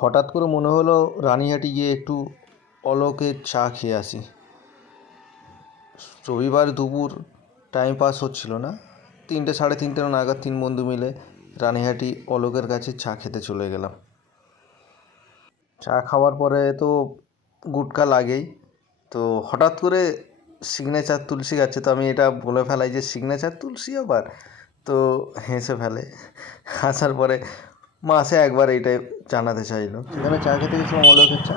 হঠাৎ করে মনে হলো রানীহাটি গিয়ে একটু অলোকের চা খেয়ে আসি। রবিবার দুপুর টাইম পাস হচ্ছিল না, 3টে সাড়ে 3টে নাগাদ 3 বন্ধু মিলে রানীহাটি অলোকের কাছে চা খেতে চলে গেলাম। চা খাওয়ার পরে তো গুটকা লাগেই, তো হঠাৎ করে সিগনেচার তুলসী গাছে, তো আমি এটা বলে ফেলাই যে সিগনেচার তুলসী আবার, তো হেসে ফেলে। হাসার পরে মাসে একবার এইটাই জানাতে চাইলো। সেখানে চা খেতে গেছিলাম অলোকের চা,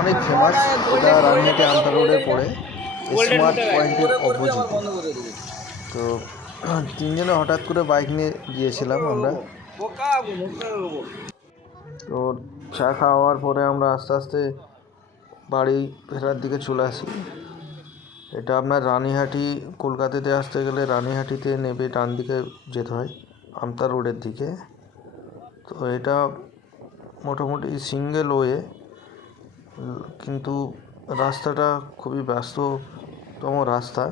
অনেক ফেমাস। এটা রানীহাটি আমতা রোডে পড়ে, স্মার্ট পয়েন্টের অপোজিটে। তো 3জনে হঠাৎ করে বাইক নিয়ে গিয়েছিলাম আমরা। তো চা খাওয়ার পরে আমরা আস্তে আস্তে বাড়ি ফেরার দিকে চলে আসি। এটা আপনার রানীহাটি, কলকাতাতে আসতে গেলে রানীহাটিতে নেমে ডান দিকে যেতে হয় আমতা রোডের দিকে। তো এটা মোটামুটি সিঙ্গেল ওয়ে, কিন্তু রাস্তাটা খুবই ব্যস্ততম রাস্তা।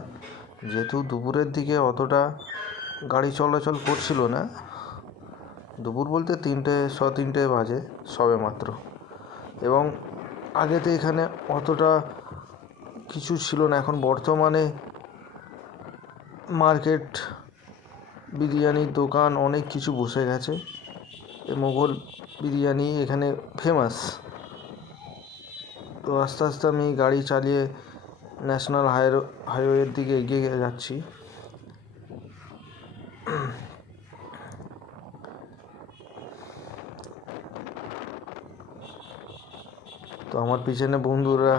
যেহেতু দুপুরের দিকে অতটা গাড়ি চলাচল করছিল না, দুপুর বলতে 3টে বাজে সবে মাত্র, এবং আগেতে এখানে অতটা কিছু ছিল না। এখন বর্তমানে মার্কেট, বিরিয়ানির দোকান, অনেক কিছু বসে গেছে। মোগল বিরিয়ানি এখানে ফেমাস। তো আস্তে আস্তে আমি গাড়ি চালিয়ে ন্যাশনাল হাইওয়ের দিকে এগিয়ে যাচ্ছি। তো আমার পিছনে বন্ধুরা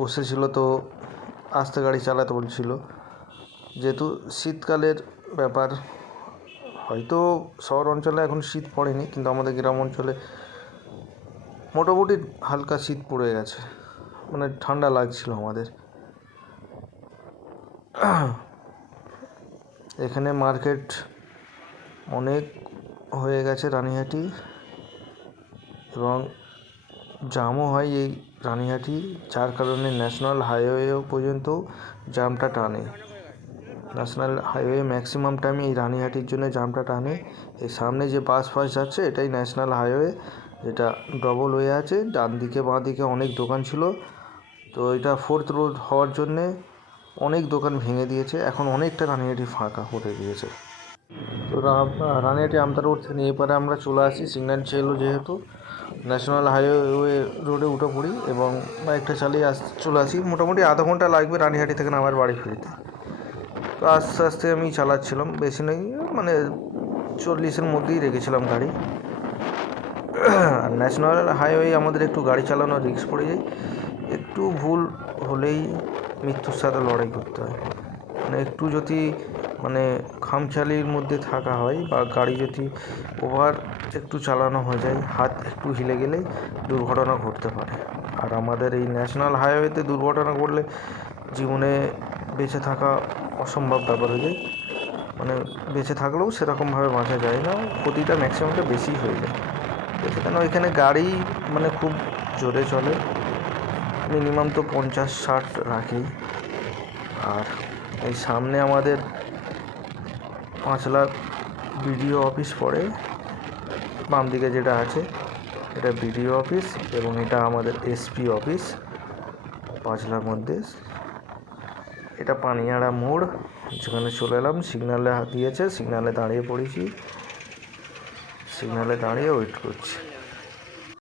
বসেছিল, তো আস্তে গাড়ি চালাতে বলছিল। যেহেতু শীতকালের ব্যাপার, হয়তো শহর অঞ্চলে এখন শীত পড়েনি, কিন্তু আমাদের গ্রাম অঞ্চলে মোটামুটি হালকা শীত পড়ে গেছে, মানে ঠান্ডা লাগছিল আমাদের। এখানে মার্কেট অনেক হয়ে গেছে রানীহাটি, এবং জামও হয় এই রানীহাটি, যার কারণে ন্যাশনাল হাইওয়েও পর্যন্ত জামটা টানে। ন্যাশনাল হাইওয়ে ম্যাক্সিমাম টাইমে এই রানীহাটির জন্য জামটা টানে। এই সামনে যে বাস ফাস যাচ্ছে এটাই ন্যাশনাল হাইওয়ে, এটা ডবল ওয়ে আছে, ডান দিকে বাঁ দিকে অনেক দোকান ছিল। তো এটা 4th রোড হওয়ার জন্যে অনেক দোকান ভেঙে দিয়েছে, এখন অনেকটা রানীহাটি ফাঁকা করে দিয়েছে। তো রানীহাটি আমতা রোড থেকে এপারে আমরা চলে আসি, সিগন্যাল ছিল যেহেতু ন্যাশনাল হাইওয়ে রোডে উঠে পড়ি এবং বাইকটা চালিয়ে চলে আসি। মোটামুটি আধা ঘন্টা লাগবে রানীহাটি থেকে আমার বাড়ি ফিরতে। তো আস্তে আস্তে আমি চালাচ্ছিলাম, বেশি নেই, মানে 40-এর মধ্যেই রেখেছিলাম গাড়ি। ন্যাশনাল হাইওয়ে আমাদের একটু গাড়ি চালানোর রিস্ক পড়ে যায়, একটু ভুল হলেই মৃত্যুর সাথে লড়াই করতে হয়। মানে একটু যদি খামখেয়ালির মধ্যে থাকা হয়, বা গাড়ি যদি ওভার একটু চালানো হয়ে যায়, হাত একটু হিলে গেলেই দুর্ঘটনা ঘটতে পারে। আর আমাদের এই ন্যাশনাল হাইওয়েতে দুর্ঘটনা ঘটলে জীবনে বেঁচে থাকা অসম্ভব ব্যাপার হয়ে যায়। মানে বেঁচে থাকলেও সেরকমভাবে বাঁচা যায় না, ক্ষতিটা ম্যাক্সিমামটা বেশি হয়ে যায়। সেখানে ওইখানে গাড়ি খুব জোরে চলে, মিনিমাম তো 50-60 রাখেই। আর এই সামনে আমাদের 5 লাখ বিডিও অফিস পড়ে, বাম দিকে যেটা আছে এটা বিডিও অফিস, এবং এটা আমাদের এসপি অফিস 5 লাখ মধ্যে। এটা পানিয়াড়া মোড়, যেখানে চলে এলাম। সিগনালে দিয়েছে, সিগনালে দাঁড়িয়ে পড়েছি, সিগনালে দাঁড়িয়ে ওয়েট করছি।